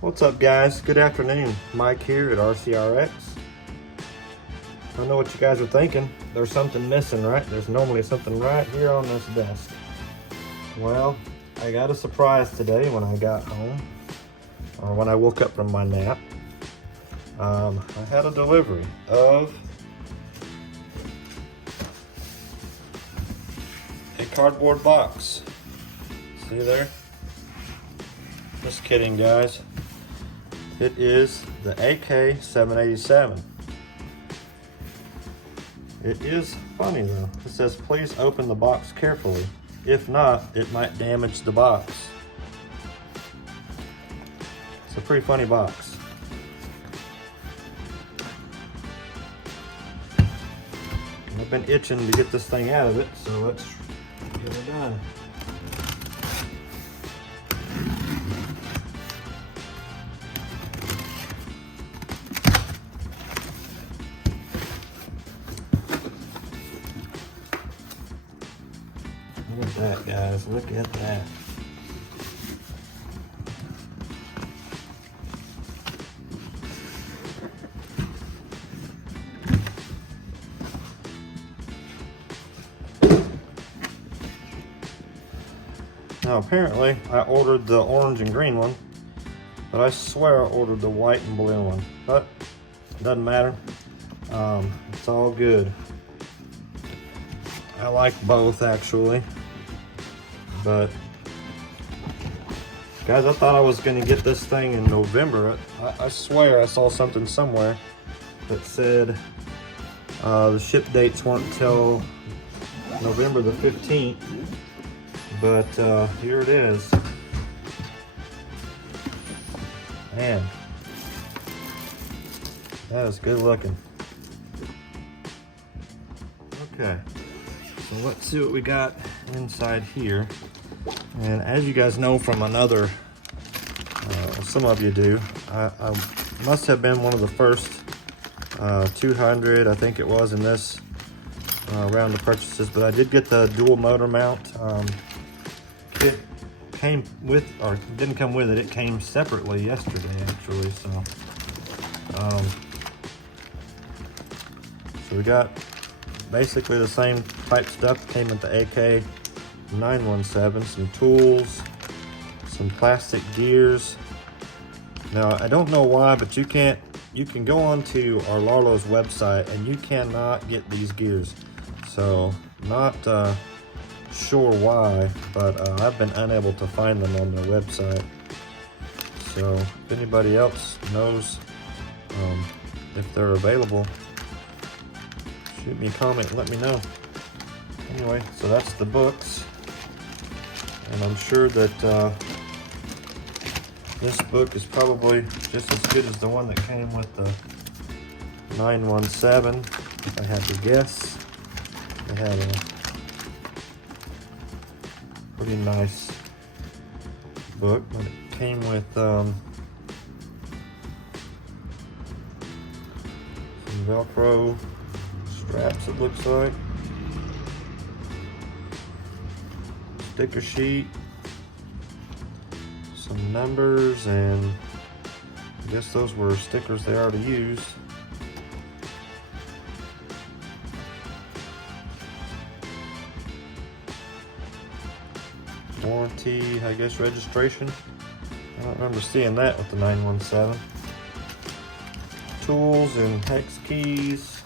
What's up, guys? Good afternoon. Mike here at RCRX. I know what you guys are thinking. There's something missing, right? There's normally something right here on this desk. Well, I got a surprise today when I got home, or when I woke up from my nap. I had a delivery of a cardboard box. See there? Just kidding, guys. It is the AK-787. It is funny though. It says, please open the box carefully. If not, it might damage the box. It's a pretty funny box. I've been itching to get this thing out of it, so let's get it done. Look at that, guys. Look at that. Now, apparently, I ordered the orange and green one, but I swear I ordered the white and blue one. But it doesn't matter. It's all good. I like both, actually. But guys, I thought I was gonna get this thing in November. I swear I saw something somewhere that said the ship dates weren't until November the 15th, but here it is. Man, that is good looking. Okay, so let's see what we got inside here. And as you guys know from another, some of you do, I must have been one of the first 200, I think it was, in this round of purchases, but I did get the dual motor mount. It came with, or didn't come with it, it came separately yesterday actually, so we got basically the same type stuff. Came with the AK-917, some tools, some plastic gears. Now, I don't know why, but you can go onto Rlaarlo's website and you cannot get these gears. So, not sure why, but I've been unable to find them on their website. So, if anybody else knows if they're available, shoot me a comment and let me know. Anyway, so that's the books, and I'm sure that this book is probably just as good as the one that came with the 917, if I had to guess. They had a pretty nice book, but it came with some Velcro straps, it looks like. Sticker sheet, some numbers, and I guess those were stickers they already used. Warranty, I guess registration. I don't remember seeing that with the 917. Tools and hex keys.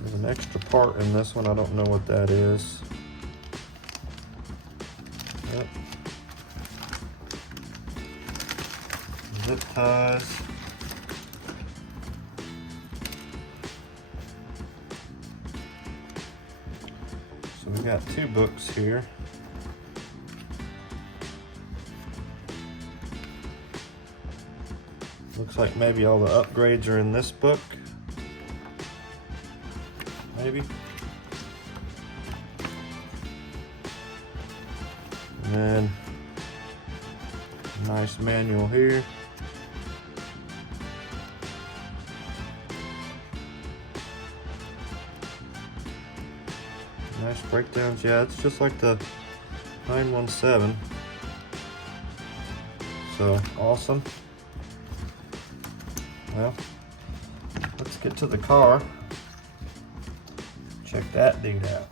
There's an extra part in this one. I don't know what that is. Yep. Zip ties. So we got two books here. Looks like maybe all the upgrades are in this book. Maybe. And then a nice manual here. Nice breakdowns. Yeah, it's just like the 917. So awesome. Well, let's get to the car. Check that dude out.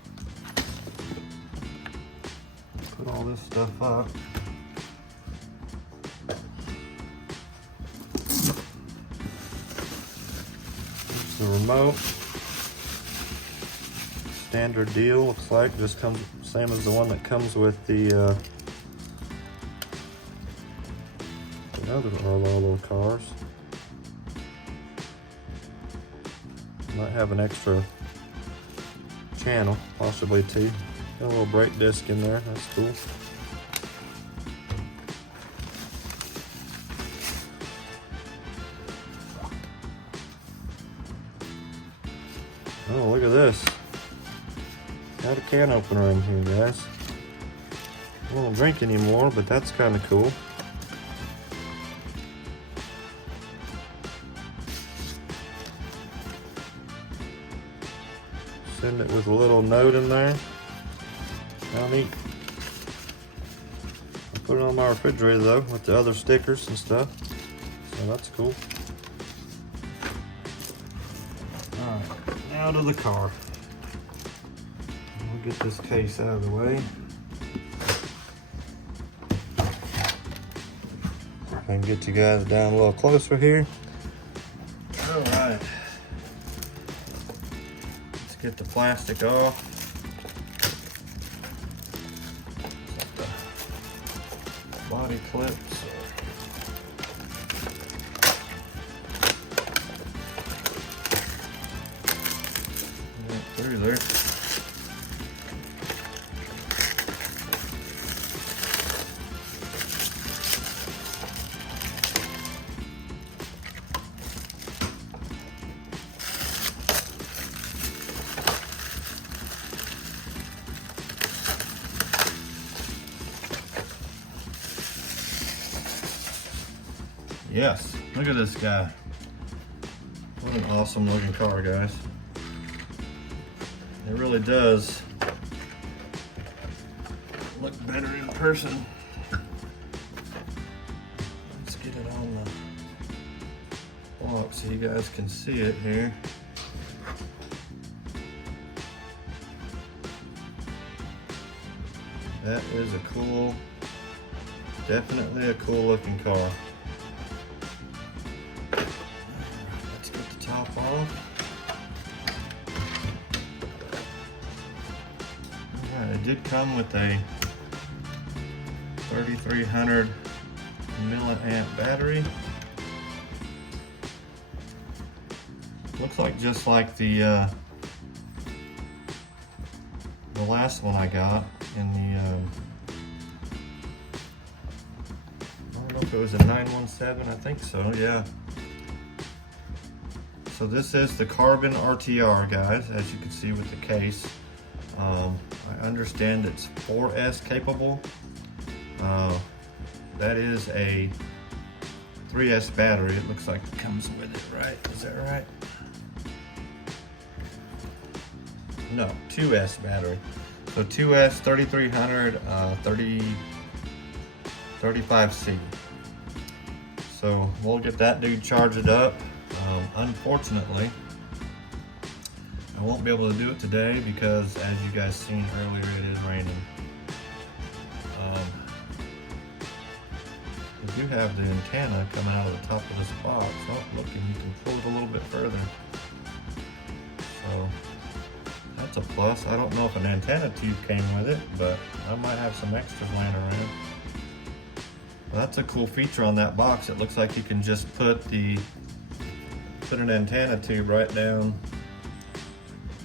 Put all this stuff up. There's the remote. Standard deal, looks like. Just comes same as the one that comes with the other Rlaarlo cars. Might have an extra channel, possibly two. Got a little brake disc in there, that's cool. Oh, look at this. Got a can opener in here, guys. I don't drink anymore, but that's kind of cool. Send it with a little note in there. How neat. I'll put it on my refrigerator though, with the other stickers and stuff. So that's cool. Alright, now to the car. We'll get this case out of the way. I can get you guys down a little closer here. Alright. Let's get the plastic off. Body clips. Right through there. Yes, look at this guy. What an awesome looking car, guys. It really does look better in person. Let's get it on the block so you guys can see it here. That is a cool, definitely a cool looking car. Top off. Alright, it did come with a 3300 milliamp battery. Looks like just like the last one I got in the I don't know if it was a 917, I think so, yeah. So this is the carbon RTR, guys, as you can see with the case. I understand it's 4S capable. That is a 3S battery. It looks like it comes with it, right? Is that right? No, 2S battery. So 2S 3300 35C. So we'll get that dude charged up. Unfortunately, I won't be able to do it today because, as you guys seen earlier, it is raining. We do have the antenna coming out of the top of this box. Oh, look, and you can pull it a little bit further. So that's a plus. I don't know if an antenna tube came with it, but I might have some extras laying around. Well, that's a cool feature on that box. It looks like you can just put an antenna tube right down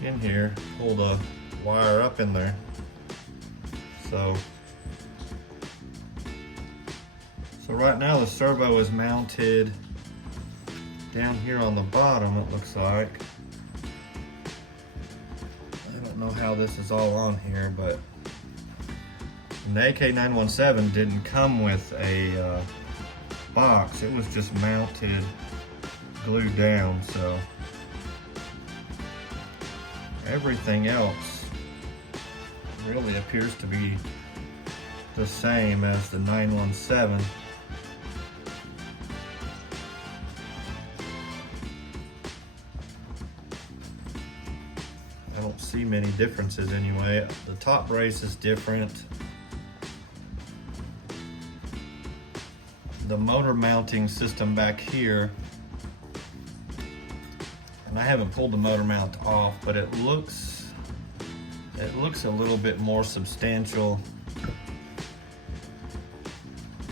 in here, pull the wire up in there. So right now the servo is mounted down here on the bottom, it looks like. I don't know how this is all on here, but the AK-917 didn't come with a box. It was just mounted, glued down, so everything else really appears to be the same as the 917. I don't see many differences anyway. The top brace is different. The motor mounting system back here, and I haven't pulled the motor mount off, but it looks a little bit more substantial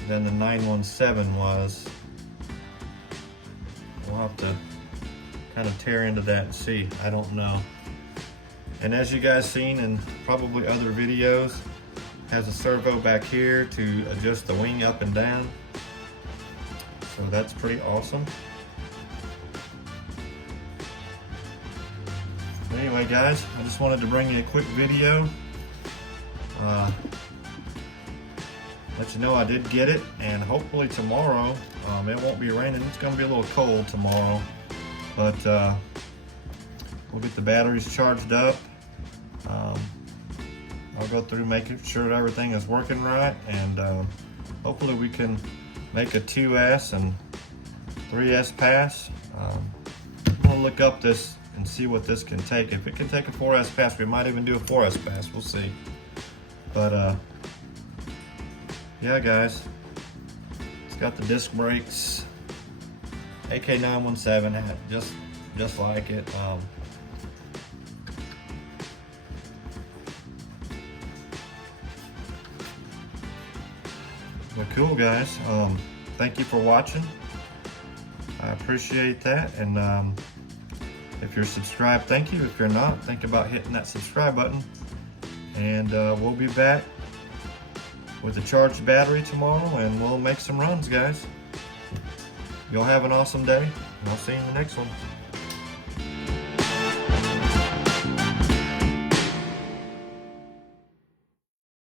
than the 917 was. We'll have to kind of tear into that and see. I don't know. And as you guys seen in probably other videos, has a servo back here to adjust the wing up and down. So that's pretty awesome. Anyway guys, I just wanted to bring you a quick video. Let you know I did get it, and hopefully tomorrow, it won't be raining. It's going to be a little cold tomorrow, but we'll get the batteries charged up. I'll go through making sure that everything is working right, and hopefully we can make a 2S and 3S pass. I'm going to look up this and see what this can take. If it can take a 4S pass, we might even do a 4S pass. We'll see. But yeah guys, it's got the disc brakes, AK-917, had just like it. Well, cool guys, thank you for watching. I appreciate that, and if you're subscribed, thank you. If you're not, think about hitting that subscribe button, and we'll be back with a charged battery tomorrow, and we'll make some runs, guys. Y'all have an awesome day, and I'll see you in the next one.